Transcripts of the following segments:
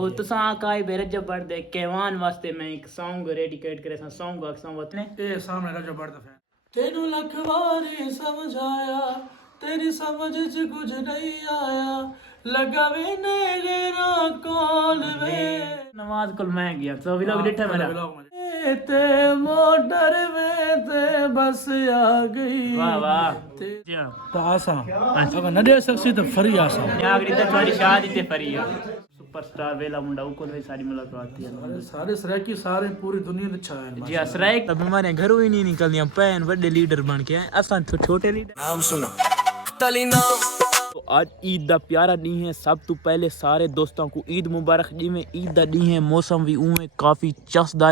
ਉਹ ਤੁਸਾਂ ਕਾਇ ਬੇਰਜਬ ਪੜਦੇ ਕਹਿਵਾਨ ਵਾਸਤੇ ਮੈਂ ਇੱਕ Song ਡੈਡੀਕੇਟ ਕਰੇ ਸਾਂ Song ਅਕਸਾਂ ਵਤਨੇ ਇਹ ਸਾਹਮਣੇ ਰਜਬ ਪੜਦਾ ਫੈਨ ਤੈਨੂੰ ਲੱਖ ਵਾਰੀ ਸਮਝਾਇਆ तेरी समझ च कुछ नहीं आया लगा वे नेरा कॉल वे नमाज कुल मैं गया तो भी लोग डिठा मेरा ते मोटर वे ते बस आ गई वाह वाह जी हां तो आसा अगर न दे सकसी तो फरी आसा आगरी तो थोड़ी शादी ते फरी है सुपरस्टार वेला मुंडा को सारी मुलाकात थी सारे सराकी सारे पूरी दुनिया में छाए जी सराक अब हमारे घरों ही नहीं निकलदियां पैन बड़े लीडर बन के असा छोटे लीडर नाम सुनो तो आज ईद दा प्यारा डी है सब तो पहले सारे दोस्तों को ईद मुबारक जिमें ईद दा डी है मौसम भी उमें काफ़ी चसदा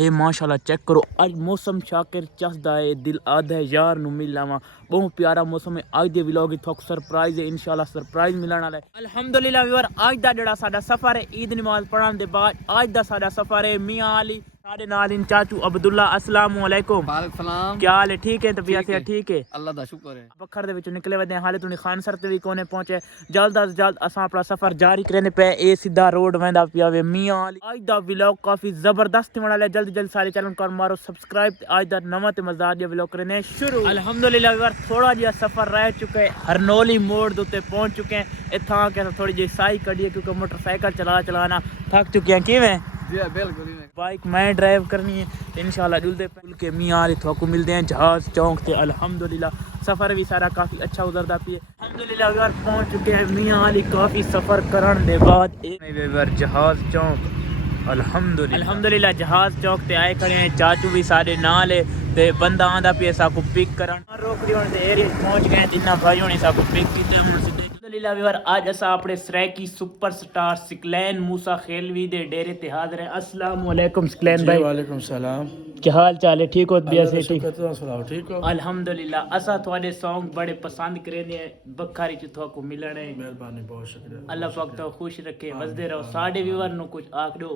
है माशाल्लाह चेक करो आज मौसम शाकिर चसदा है दिल आधा है यार नु मिलावा बहुत प्यारा मौसम है आज दे व्लॉग थोक सरप्राइज है इंशाल्लाह सरप्राइज मिलने वाला है अल्हम्दुलिल्लाह व्यूअर आज दा जेड़ा साडा सफर है ईद नमाज पढ़न दे बाद आज दा साडा सफर है मियां अली साडे नाल इन चाचू अब्दुल्ला अस्सलाम वालेकुम वालेकुम सलाम क्या हाल है ठीक है तबीयत से ठीक है अल्लाह दा शुक्र है बखर दे विचों निकले वदे हाले तुनी खान सर ते भी कोने पहुंचे जल्द अज जल्द असा अपना सफर जारी करने पे ए सीधा रोड वेंदा पिया वे मियां अली आज दा व्लॉग काफी जबरदस्त होने वाला है जल्दी जल्दी सारे चैनल कर मारो सब्सक्राइब आज दा नवा ते मजेदार जे व्लॉग करने शुरू अल्हम्दुलिल्लाह व्यूअर थोड़ा जिहा सफर रह चुका है हरनोली मोड़ दे उत्ते पहुंच चुके हैं इत्थां के थोड़ी जी साई कढी क्योंकि मोटरसाइकिल चलाना थक चुके हैं किवें जी बिल्कुल बाइक मैं ड्राइव करनी है इंशाल्लाह जुलदे पुल के मियां अली थोको मिलते हैं जहाज चौक ते अल्हम्दुलिल्लाह सफर भी सारा काफी अच्छा गुजरदा पिए अल्हम्दुलिल्लाह यार पहुंच चुके हैं मियां अली काफी सफर करन दे बाद एक जहाज चौक अल्हम्दुलिल्लाह जहाज चौक ते आए खड़े हैं चाचू भी सारे नाल है ते बंदा आंदा पिए साको पिक करन रोकड़ी होने दे एरिया पहुंच गए जिन्ना भाई होने साको पिक कीते हम सीधे अल्हम्दुलिल्लाह व्यूअर आज असा अपने सराकी सुपरस्टार सिकलैन मूसा खेलवी दे डेरे ते हाजिर हैं अस्सलाम वालेकुम सिकलैन भाई वालेकुम सलाम क्या हाल चाल है ठीक हो बिया से ठीक ठीक हो अल्हम्दुलिल्लाह असा थोड़े सॉन्ग बड़े पसंद करेंदे बखारी च थोको मिलने मेहरबानी बहुत शुक्रिया अल्लाह पाक तो खुश रखे वसदे रहो साडे व्यूअर नु कुछ आख दो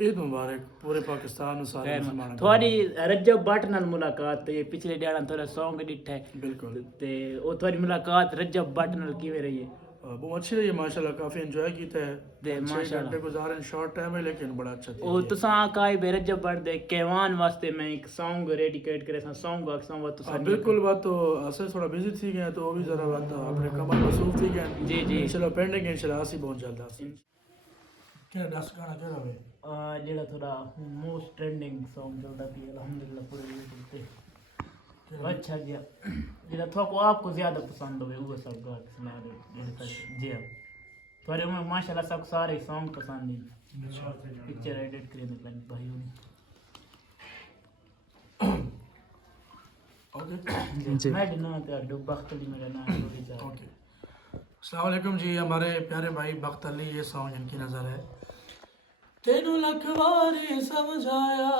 ईद मुबारक पूरे पाकिस्तान में सारे मुसलमान थोड़ी रजब भट्ट नाल मुलाकात ते पिछले दिहाड़ा थोड़ा सॉन्ग डिठा है बिल्कुल ते ओ थोड़ी मुलाकात रजब भट्ट नाल किवें रही है बहुत अच्छी रही है माशाल्लाह काफी एंजॉय कीता है दे माशाल्लाह गुजारे शॉर्ट टाइम है लेकिन बड़ा अच्छा था ओ तुसां काई बेरजब भट्ट दे कहवान वास्ते मैं एक Song डेडिकेट करे सां Song अक्सां व तुसां बिल्कुल बात तो असल थोड़ा बिजी थी गए तो वो भी जरा बात अपने कमर मसरूफ थी गए जी जी चलो पेंडिंग है इंशाल्लाह आसी बहुत जल्द आसी क्या दस गाना क्या रहे जेड़ा थोड़ा मोस्ट ट्रेंडिंग Song चलदा पी अल्हम्दुलिल्लाह पूरे यूट्यूब पे अच्छा गया जेड़ा थोको आपको ज्यादा पसंद होवे वो सब गा सुना दे जी हां थोड़े में माशाल्लाह सब सारे Song पसंद है पिक्चर एडिट करने पे भाइयों ओके जी मैं ना ते डो बख्तली मेरा नाम थोड़ी सा ओके अस्सलाम वालेकुम जी हमारे प्यारे भाई बख्त अली ये सॉन्ग इनकी नज़र है तेनू लख वारी समझाया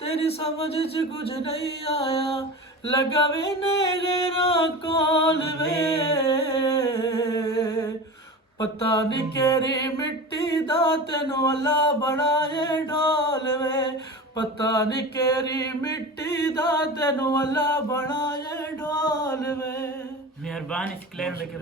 तेरी समझ च कुछ नहीं आया लगा वे नेरा कॉल वे पता नहीं केरी मिट्टी दा तेनू अल्लाह बनाए ढोल वे पता नहीं केरी मिट्टी दा तेनू अल्लाह बनाए ढोल वे मेहरबानी सिकलैन भाई के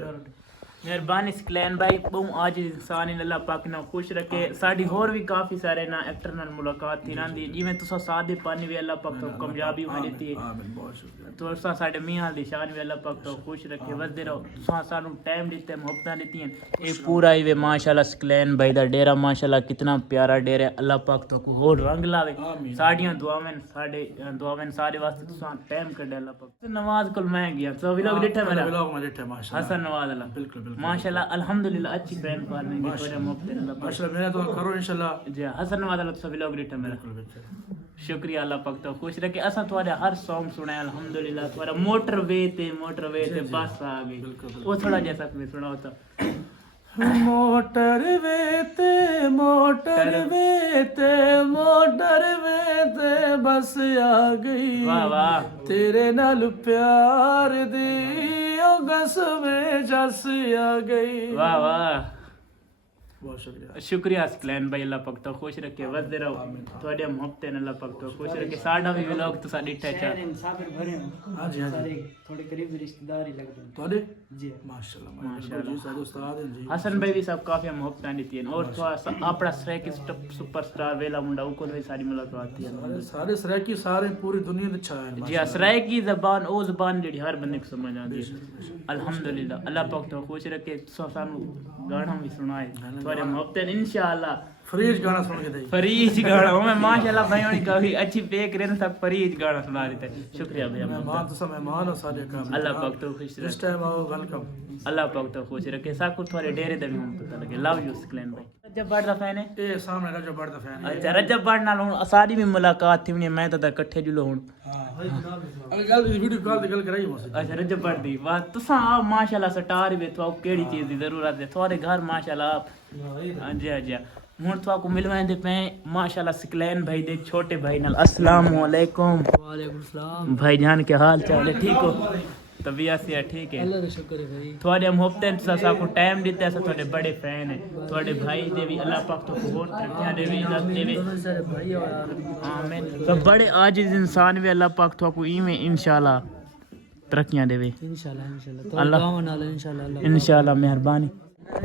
मेहरबानी सिकलैन भाई बहु आज इंसान इन अल्लाह पाक ना खुश रखे साडी होर भी काफी सारे ना एक्टर नाल मुलाकात थी रंदी जिवें तुसा सादे पानी वे अल्लाह पाक तो कामयाबी में देती है आमीन बहुत शुक्रिया तो तुसा साडे मियां दी शान वे अल्लाह पाक तो खुश रखे वसदे रहो तुसा सानू टाइम दिते मोहब्बतां दित्तियां ए पूरा ही वे माशाल्लाह सिकलैन भाई दा डेरा माशाल्लाह कितना प्यारा डेरा है अल्लाह पाक तो को होर रंग लावे साडियां दुआवां साडे दुआवां सारे वास्ते तुसा टाइम कढे अल्लाह पाक नमाज कुल मैं गया तो व्लॉग डिठा मेरा व्लॉग में डिठा माशाल्लाह हसन नवाज अल्लाह बिल्कुल माशाल्लाह अल्हम्दुलिल्लाह अच्छी फैन पालने की वजह मुफ्त अल्लाह पाक माशाल्लाह मेरा तो करो इंशाल्लाह जी हसन नवाज अल्लाह सब व्लॉग डिठा मेरा शुक्रिया अल्लाह पाक तो खुश रखे असा तुम्हारे हर सॉन्ग सुना अल्हम्दुलिल्लाह तुम्हारा मोटरवे ते बस आ गई वो थोड़ा जैसा तुम्हें सुना होता मोटरवे ते बस आ गई वाह वाह तेरे नाल प्यार दी ओ गस में जस आ गई वाह वाह बहुत शुक्रिया। शुक्रिया सकलैन भाई, अल्लाह पाक तो खुश रखे, वसदे रहो थोड़े मोहब्बत ने, अल्लाह पाक तो खुश रखे। साडा भी व्लॉग तो साडी टचा मुसाफिर भरे हो। हाँ जी, हाँ जी। सारे थोड़े करीबी रिश्तेदार ही लगते हैं। थोड़े जी माशाल्लाह माशाल्लाह। जी, सारे उस्ताद हैं जी। हसन भाई भी सब काफी मोहब्बत देती है। और थोड़ा सा अपना श्रेक सुपरस्टार वेला मुंडा उको भी सारी मुलाकात थी। सारे सराकी सारे पूरी दुनिया में छाए हैं जी असराय की जबान ओ जबान जेडी हर बंदे को समझ आती है। अल्हम्दुलिल्लाह, अल्लाह पाक तो खुश रखे। सानू गाना भी सुनाए थोड़े मोहब्बत इंशाअल्लाह। फरीज गाना सुन के दे। फरीज गाना हो मैं माशाल्लाह भाई होनी काफी अच्छी पेक रहने सब फरीज गाना सुना देते हैं। शुक्रिया भैया, मेहमान तो सब मेहमान हो सारे का। अल्लाह पाक तो खुश इस रखे। टाइम आओ, वेलकम। अल्लाह पाक तो खुश रखे। सब कुछ थोड़े डेरे दा भी हम पता लगे। लव यू सकलैन भाई। रजब बड़ दा फैन है। ए सामने का जो बड़ा फैन है। अच्छा रजब बड़ नाल हुन सारी भी मुलाकात थी उन्हें, मैं तो इकट्ठे जुलो हुन। अगर गल वीडियो कॉल ते गल कराई मसे। अच्छा रजब बड़ दी वाह तुसा आप माशाल्लाह स्टार भी तो केड़ी चीज दी जरूरत है थोड़े घर माशाल्लाह आप। हां जी हां जी हुन तो आपको मिलवांदे पे माशाल्लाह सकलैन भाई दे छोटे भाई नाल। अस्सलाम वालेकुम। वालेकुम सलाम भाईजान के हाल चाल है? ठीक हो? तबीयत से ठीक है? अल्लाह का शुक्र है भाई। थोड़े मोहब्बत से साको टाइम देते हैं, थोड़े बड़े फैन है थोड़े भाई दे भी। अल्लाह पाक तो बहुत तरक्कियां देवे, इज्जत देवे। दोनों सारे भाई और आमीन। तो बड़े आजिज इंसान भी अल्लाह पाक तो को इमे इंशाल्लाह तरक्कियां देवे इंशाल्लाह इंशाल्लाह। तो अल्लाह- गाँव नाल इंशाल्लाह इंशाल्लाह मेहरबानी।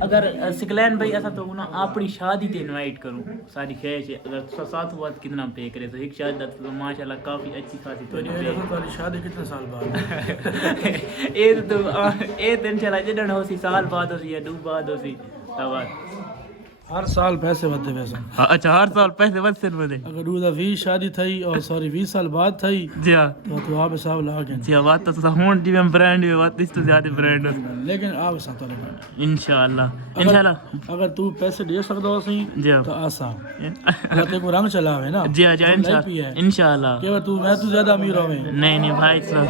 अगर सकलैन भाई ऐसा तो ना अपनी शादी ते इनवाइट करूं सारी ख्वाहिश है। अगर तो साथ हुआ तो कितना पे करे तो एक शादी तो माशाल्लाह काफी अच्छी खासी तो ये देखो तुम्हारी शादी कितने साल बाद ए तो इंशाल्लाह जडन होसी साल बाद होसी या 2 बाद होसी तब। हर साल पैसे बढ़ते वैसे। अच्छा हर साल पैसे वसन बदे। अगर 2020 शादी थई और सॉरी 20 साल बाद थई जी हां तो आप हिसाब ला के। जी बात तो हुन जी में ब्रांड में बात इस तो ज्यादा ब्रांड लेकिन आप साथ वाले इंशाल्लाह इंशाल्लाह। अगर तू पैसे दे सकदा हो सही जी हां तो आसा अगर तेरे को रंग चलावे ना। जी हां इंशाल्लाह। कि अगर तू मैं तू ज्यादा अमीर होवे नहीं नहीं भाई साहब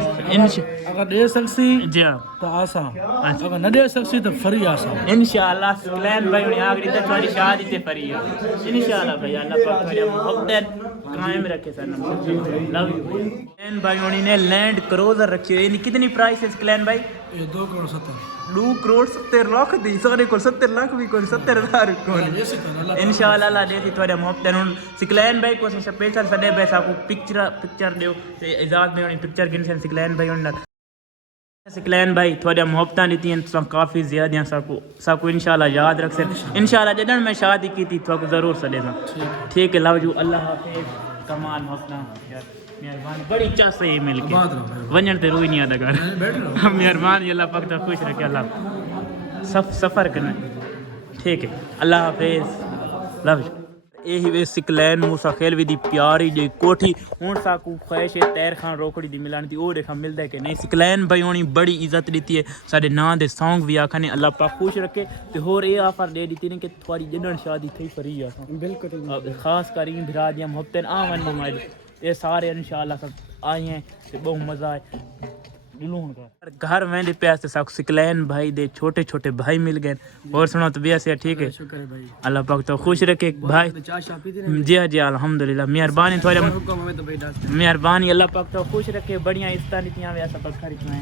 अगर दे सकसी जी हां तो आसा, अगर न दे सकसी तो फ्री आसा। इंशाल्लाह सकलैन भाई ने आखिरी तक तुम्हारी शादी ते फरी है इंशाल्लाह भाई। अल्लाह पाक तुम्हारी मोहब्बत कायम रखे सर। लव यू सकलैन भाई ने लैंड क्रूजर रखी है। कितनी प्राइस है सकलैन भाई? ये 2 करोड़ 70। 2 करोड़ 70 लाख दी सारे को 70 लाख भी कोई 70,000 को इंशाल्लाह अल्लाह देती तुम्हारे मोहब्बत हुन। सकलैन भाई को स्पेशल सडे पैसा को पिक्चर दियो ते इजाजत में पिक्चर गिन सकलैन भाई उन सकलैन भाई थोड़ा मोहब्बत दी तो काफ़ी ज़्यादा सबको इंशाल्लाह याद रख सक। इंशाल्लाह जडन मैं शादी की थी तो ज़रूर सदे ठीक है। लव यू अल्लाह हाफिज़। कमाल मोहब्बत यार मेहरबानी बड़ी चाह से मिल के वंजन ते रोई नहीं आता घर। मेहरबानी अल्लाह पाक तो खुश रखे। अल्लाह सफ़र करना ठीक है। अल्लाह हाफिज़ लव यू। यही वे सकलैन मूसा खेलवी दी प्यारी जी कोठी हुन साकू ख्वाहिश है तैर खान रोकड़ी दी मिलानी दी ओ देखा मिलदा है कि नहीं। सकलैन भाई होनी बड़ी इज्जत दी है साडे नां दे सॉन्ग भी आखने। अल्लाह पाक खुश रखे ते होर ये ऑफर दे दी ने कि थोड़ी जडन शादी थई फरी आ बिल्कुल खास कर इन भरा दियां मोहब्बत आवन मोबाइल ये सारे इंशाल्लाह सब आए हैं ते बहुत मजा आए दिलों का। घर में दे प्यास सब सकलैन भाई दे छोटे छोटे भाई मिल गए। और सुनो तो बिया से ठीक है। शुक्र है भाई। अल्लाह पाक तो खुश रखे भाई। चाय शाय पीते रहे। जी जी अल्हम्दुलिल्लाह मेहरबानी थोड़े हुक्म हमें तो भाई दस मेहरबानी। अल्लाह पाक तो खुश रखे बढ़िया इस्ता नीतियां वैसा पखा रखना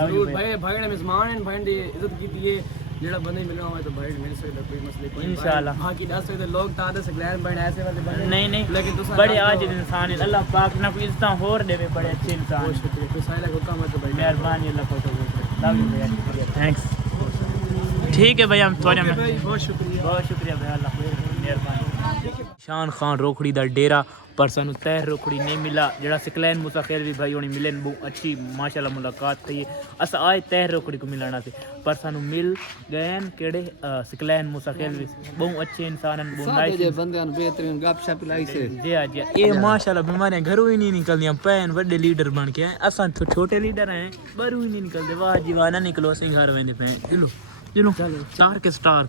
जरूर भाई। भाई ने मेहमान हैं भाई ने इज्जत की है जेड़ा बंदे मिलना हुआ तो भाई मिल सकता कोई मसले कोई इंशाल्लाह। बाकी दस सकते लोग तादे सकलैन भाई ऐसे वाले बंदे नहीं नहीं लेकिन तुसा बड़े आज इंसान है। अल्लाह पाक ना कोई इज्जत होर देवे बड़े अच्छे इंसान बहुत शुक्रिया कोई साइला को काम है तो भाई मेहरबानी। अल्लाह पाक तो लव यू भैया थैंक्स ठीक है भैया हम थोड़े में बहुत शुक्रिया भाई। अल्लाह मेहरबानी। शान खान रोकड़ी दा डेरा पर सानू तैर रोकड़ी नहीं मिला जरा सकलैन मूसा खेलवी भाई होनी मिले बहुत अच्छी माशाल्लाह मुलाकात थी। अस आए तैर रोकड़ी को मिलाना से पर सानू मिल गए केड़े सकलैन मूसा खेलवी बहुत अच्छे इंसान हैं बहुत नाइस बंदे बेहतरीन गपशप लाई से। जी हां जी ये माशाल्लाह बीमारियां घरों ही नहीं निकलदियां पैन बड़े लीडर बन के आए असां तो छोटे लीडर हैं बाहरों ही नहीं निकलते। वाह जीवाना निकलो असीं घर वेंदे पे चलो चलो स्टार के स्टार